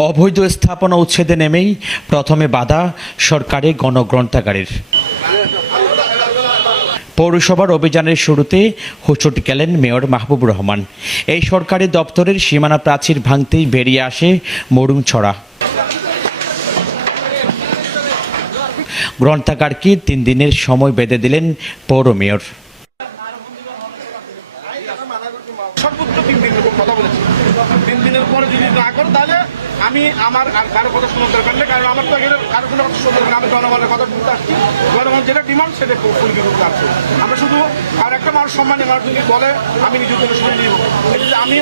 অবৈধ স্থাপনা উচ্ছেদে নেমেই প্রথমে বাধা সরকারের গণগ্রন্থাগারের পৌরসভার অভিযানের শুরুতে হোঁচট গেলেন মেয়র মাহবুব রহমান এই সরকারি দপ্তরের সীমানা প্রাচীর ভাঙতেই বেরিয়ে আসে মরুংছড়া গ্রন্থাগারকে তিন দিনের সময় বেঁধে দিলেন পৌর মেয়র পরে যদি না করে তাহলে আমি আমার আর কারও কথা শোনার দরকার নেই, কারণ আমার তো কারও কোনো কথা শোনার দরকার। আমি জনগণের কথা বলতে আসছি। জনগণ যেটা ডিমান্ড, সেটা পরিকে করতে আসছি। আমরা শুধু আর একটা মানুষ সম্মানে মানুষ যদি বলে, আমি নিজের জন্য শুনে নিব। আমি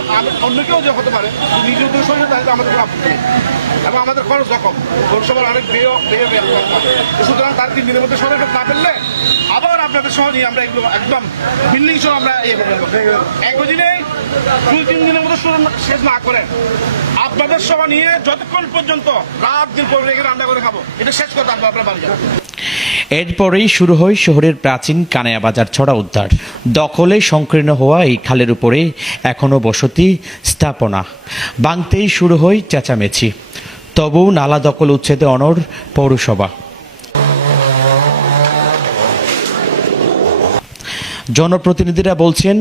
অন্য কেউ যে হতে পারে নিজের জন্য শুনে তাহলে আমাদের কোনো আপত্তি নেই। এবং আমাদের খরচ রকম পৌরসভার অনেক ব্যয় ব্যয় ব্যয় সুতরাং তার তিন দিনের মধ্যে সরকার না পেলে আবার আপনাদের সহ নিয়ে আমরা এগুলো একদম বিল্ডিং সহ আমরা করব। একদিনে দুই তিন দিনের মধ্যে শেষ না করে নিয়ে যতক্ষণ পর্যন্ত রাত দিন করে রেখে রান্না করে খাব। এটা শেষ বাড়ি এরপরেই শুরু হয় শহরের প্রাচীন কানায়া বাজার ছড়া উদ্ধার। দখলে সংকীর্ণ হওয়া এই খালের উপরে এখনও বসতি স্থাপনা। বাংতেই শুরু হয় চেঁচামেচি। তবু নালা দখল উচ্ছেদে অনর পৌরসভা। জনপ্রতিনিধিরা বলছেন,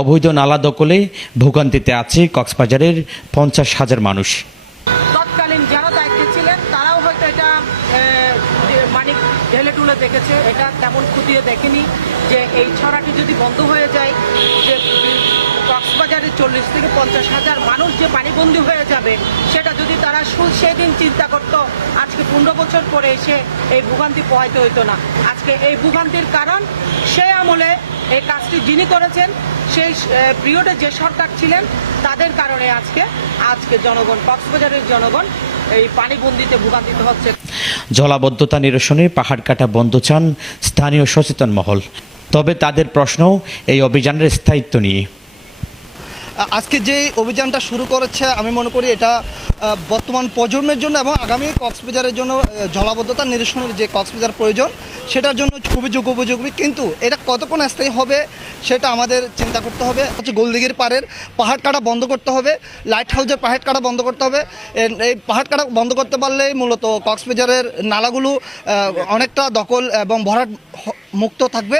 অবৈধ নালা দখলে ভোগান্তিতে আছে কক্সবাজারের পঞ্চাশ হাজার মানুষ। তৎকালীন যারা ছিলেন, তারাও হয়তো এটা মানে ঢেলে দেখেছে। এটা তেমন খুঁটিয়ে দেখেনি যে এই ছড়াটি যদি বন্ধ হয়ে যায়, যে কক্সবাজারে চল্লিশ থেকে পঞ্চাশ হাজার মানুষ যে পানিবন্দী হয়ে যাবে, সেটা যদি তারা সেদিন চিন্তা করত, আজকে পনেরো বছর পরে এসে এই ভোগান্তি পোহাইতে হইতো না। আজকে এই ভোগান্তির কারণ, সে আমলে এই কাজটি যিনি করেছেন, সেই পিরিয়ডে যে সরকার ছিলেন, তাদের কারণে আজকে আজকে জনগণ, কক্সবাজারের জনগণ এই পানিবন্দিতে ভোগান্তিত হচ্ছে। জলাবদ্ধতা নিরসনে পাহাড় কাটা বন্ধ চান স্থানীয় সচেতন মহল। তবে তাদের প্রশ্ন এই অভিযানের স্থায়িত্ব নিয়ে। আজকে যে অভিযানটা শুরু করেছে, আমি মনে করি এটা বর্তমান প্রজন্মের জন্য এবং আগামী কক্সবাজারের জন্য জলাবদ্ধতা নিরসনের যে কক্সবাজার প্রয়োজন, সেটার জন্য খুবই যোগ্য উপযোগী। কিন্তু এটা কতক্ষণ স্থায়ী হবে, সেটা আমাদের চিন্তা করতে হবে। হচ্ছে গোলদিঘির পাড়ের পাহাড় কাটা বন্ধ করতে হবে, লাইট হাউসের পাহাড় কাটা বন্ধ করতে হবে। এই পাহাড় কাটা বন্ধ করতে পারলেই মূলত কক্সবাজারের নালাগুলো অনেকটা দখল এবং ভরাট মুক্ত থাকবে।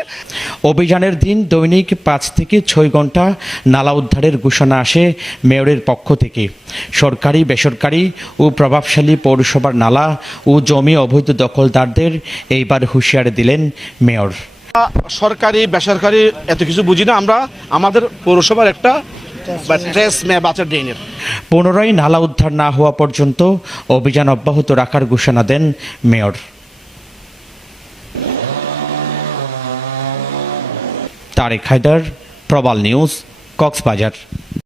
অভিযানের দিন দৈনিক পাঁচ থেকে ছয় ঘণ্টা নালা উদ্ধারের ঘোষণা আসে মেয়রের পক্ষ থেকে। সরকারি বেসরকারি ও প্রভাবশালী পৌরসভার নালা ও জমি অবৈধ দখলদারদের এইবার হুঁশিয়ারি দিলেন মেয়র। সরকারি বেসরকারি এত কিছু বুঝি না আমরা। আমাদের পৌরসভার একটা পুনরায় নালা উদ্ধার না হওয়া পর্যন্ত অভিযান অব্যাহত রাখার ঘোষণা দেন মেয়র। তারেক হায়দার প্রবাল নিউজ কক্সবাজার।